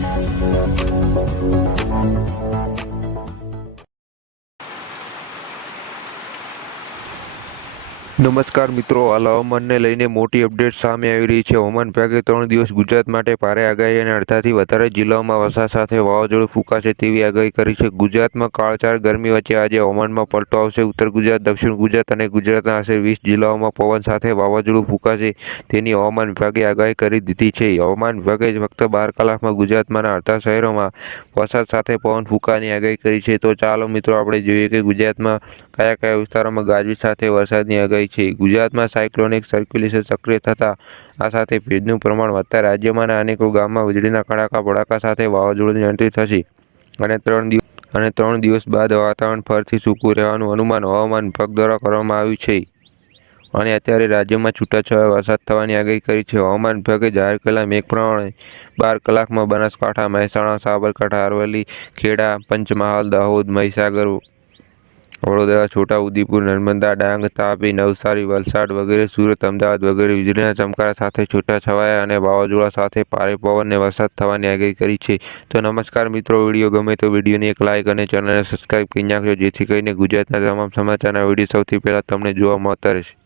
Thank you. નમસ્કાર મિત્રો, હાલ હવામાનને લઈને મોટી અપડેટ સામે આવી રહી છે. હવામાન વિભાગે ત્રણ દિવસ ગુજરાત માટે ભારે આગાહી અને અડધાથી વધારે જિલ્લાઓમાં વરસાદ સાથે વાવાઝોડું ફૂંકાશે તેવી આગાહી કરી છે. ગુજરાતમાં કાળચાર ગરમી વચ્ચે આજે હવામાનમાં પલટો આવશે. ઉત્તર ગુજરાત, દક્ષિણ ગુજરાત અને ગુજરાતના આશરે વીસ જિલ્લાઓમાં પવન સાથે વાવાઝોડું ફૂંકાશે તેની હવામાન વિભાગે આગાહી કરી દીધી છે. હવામાન વિભાગે ફક્ત બાર કલાકમાં ગુજરાતમાંના અડધા શહેરોમાં વરસાદ સાથે પવન ફૂંકાની આગાહી કરી છે. તો ચાલો મિત્રો, આપણે જોઈએ કે ગુજરાતમાં કયા કયા વિસ્તારોમાં ગાજવીજ સાથે વરસાદની આગાહી છે. ગુજરાતમાં સાયક્લોનિક સર્ક્યુલેશન સક્રિય થતાં આ સાથે ભેજનું પ્રમાણ વધતા રાજ્યમાંના અનેકો ગામમાં વીજળીના કડાકા, ભડાકા સાથે વાવાઝોડું નિયંત્રિત થશે. અને ત્રણ દિવસ અને ત્રણ દિવસ બાદ વાતાવરણ ફરીથી સૂકું રહેવાનું અનુમાન હવામાન વિભાગ દ્વારા કરવામાં આવ્યું છે. અને અત્યારે રાજ્યમાં છૂટાછવાયા વરસાદ થવાની આગાહી કરી છે. હવામાન વિભાગે જાહેર કરેલા મેઘ પ્રમાણે બાર કલાકમાં બનાસકાંઠા, મહેસાણા, સાબરકાંઠા, અરવલ્લી, ખેડા, પંચમહાલ, દાહોદ, મહીસાગર વડોદરા છોટાઉદેપુર નર્મદા, ડાંગ, તાપી, નવસારી, વલસાડ વગેરે, સુરત, અમદાવાદ વગેરે વીજળીના ચમકારા સાથે છૂટાછવાયા અને વાવાઝોડા સાથે ભારે પવનને વરસાદ થવાની આગાહી કરી છે. તો નમસ્કાર મિત્રો, વીડિયો ગમે તો વિડીયોને એક લાઇક અને ચેનલને સબસ્ક્રાઇબ કરી નાખજો, જેથી કરીને ગુજરાતના તમામ સમાચારના વીડિયો સૌથી પહેલાં તમને જોવા મળતા રહેશે.